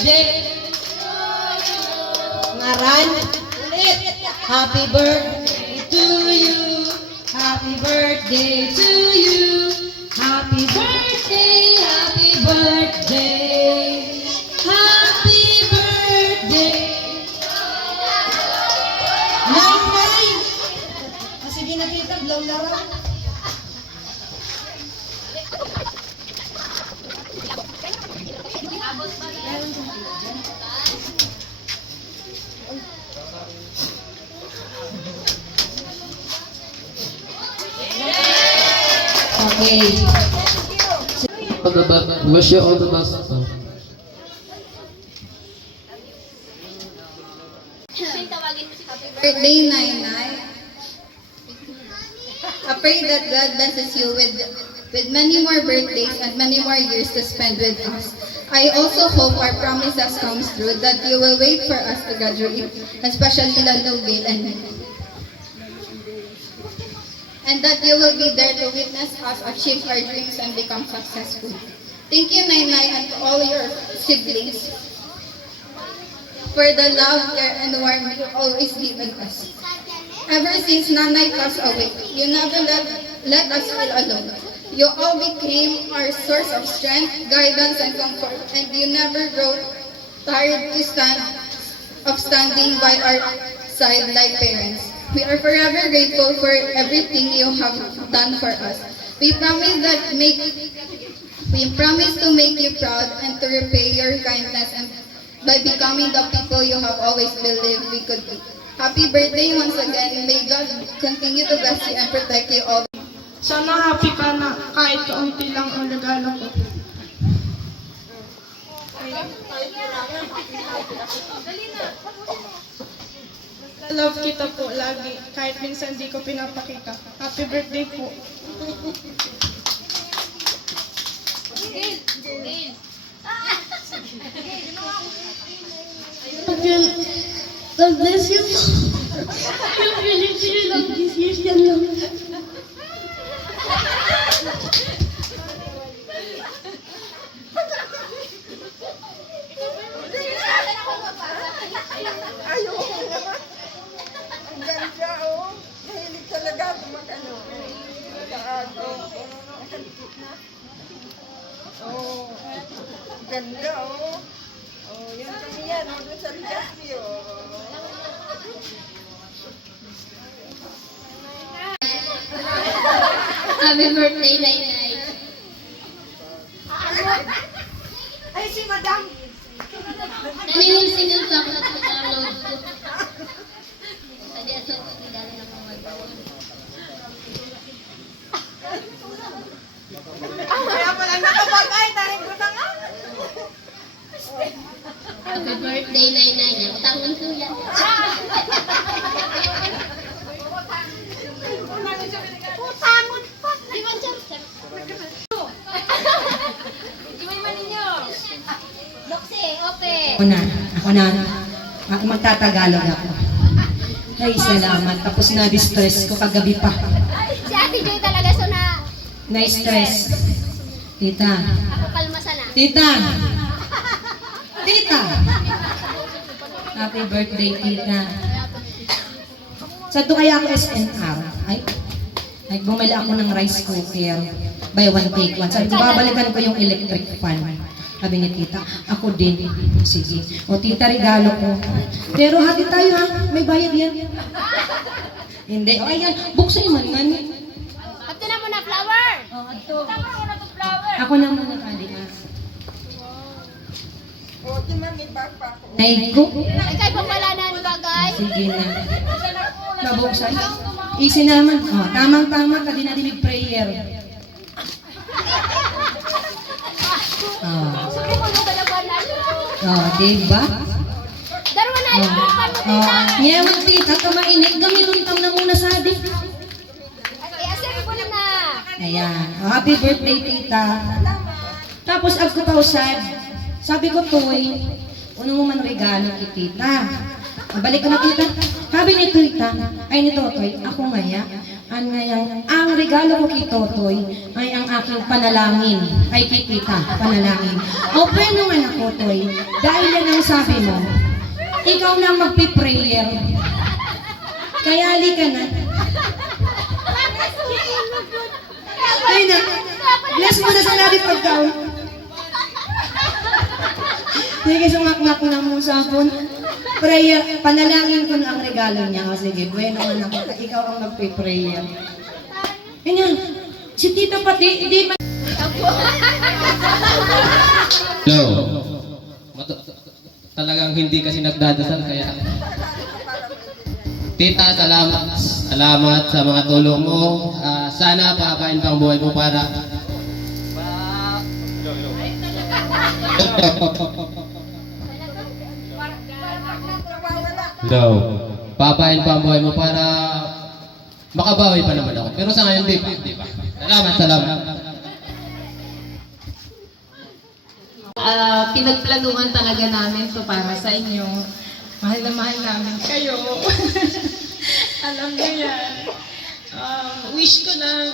birthday. Ngaran ulit. Happy birthday to you. Happy birthday to you. Happy birthday, happy birthday. Happy birthday. Nay! Sige na kita, blow laro. Okay. All the best. Wish you all the best. Birthday, Nainay. I pray that God blesses you with many more birthdays and many more years to spend with us. I also hope our promises comes true, that you will wait for us to graduate, especially Lalo, Gail, and me. And that you will be there to witness us achieve our dreams and become successful. Thank you, Nainay, and to all your siblings for the love, care, and warmth you always given us. Ever since Nanay passed away, you never let us feel alone. You all became our source of strength, guidance, and comfort, and you never grow tired of standing by our side like parents. We are forever grateful for everything you have done for us. We promise to make you proud and to repay your kindness and by becoming the people you have always believed we could be. Happy birthday once again. May God continue to bless you and protect you all. Sana happy ka na kahit kaunti lang ang regalo ko. Love kita po lagi, kahit minsan di ko pinapakita. Happy birthday po. God bless you. You really love this year's young love. Ang ganda, oh. Mahilig talaga ako mag-ano. Oh, ang ganda, oh. Oh, yan kami yan. Oh, doon sa Legazpi, oh. Happy birthday, Nainay. Ay, si Madam. Naningil-singil pa ako at mag-download ko. Pwede aso ko regalo ng mga mag-download. Kaya pala nakapag-ay. Dahil ko na nga. Happy birthday, Nainay. Tangon ko yan. Putangon pa. Di ba dyan? Boxe, open. Ako na. Ako magtatagalog ako. Ay, salamat. Tapos na-distress ko kagabi pa. Si Ate Joy talaga so na Na-stress. Tita. ako kalmasan na. Tita. Tita. Happy birthday, tita. Sa to kaya ako SNR. Ay, bumili ako ng rice cooker. Buy one, take one. Sabi ko, babalikan ko yung electric fan. Sabi ni tita, ako din. Sige. O tita, regalo ko. Pero hati tayo ha, may bayad yan. Hindi. O ayan, buksan man nga ni. Ito na muna flower. Ako na muna kali ha. Oh, di mami, bag pa ako. Nay ko. Ay, kay pangwalanan bagay. Sige na. Nabuksan. Easy naman. O, tamang-tama ka din natin mag-prayer. Sabi mo na dalawanan. Diba? Darwa na yung pagpapita. Ngayon, tita, kamainig, gaminuntam na muna sa adik. Ay, asir ko na. Ayan. Happy birthday, tita. Tapos, ako pa usad. Sabi ko, Toy, ano mo man regalo kay tita. Balik ko na tita. Sabi ni tita, ay ni Totoy, ako ngaya, ang regalo ko kay Totoy ay ang aking panalangin. Ay kay tita, panalangin. O pwede anak ko, Toy, dahil yan ang sabi mo, ikaw na magpiprayer. Kaya ali ka na. Ay na, bless mo na sa labi pagkaon. Sige, sumakmak na mo sa hapon. Prayer, panalangin ko na ang regalo niya. O sige, bueno anak, ikaw ang magpiprayer. Ganyan, si tita pati, hindi man... Hello. Talagang hindi kasi nagdadasal kaya. Tita, salamat. Salamat sa mga tulong mo. Sana papain pang buhay mo para Hello. Papain pa ang buhay mo para makabawi pa naman ako. Pero sa ngayon, di pa. Salamat. Pinagplanuhan talaga namin to para sa inyo. Mahal na mahal namin kayo. Alam niyo yan. Wish ko lang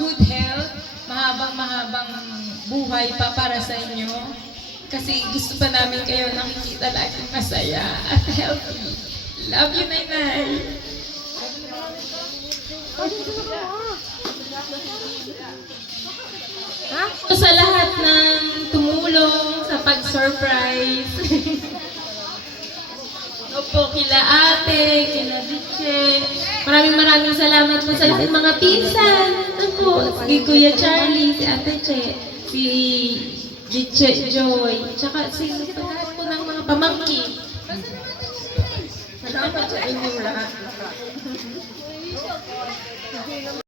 good health, mahabang buhay pa para sa inyo. Kasi gusto pa namin kayo nakikita laging masaya at healthy. Love you, Nainay. Sa lahat ng tumulong sa pag-surprise. Opo, kila ate, kila Diche. Maraming salamat po sa lahat ng mga pinsan. Opo, si Kuya Charlie, si Ate Che, si Diche Joy, tsaka si lahat po ng mga pamangkin. Salamat sa inyo lahat.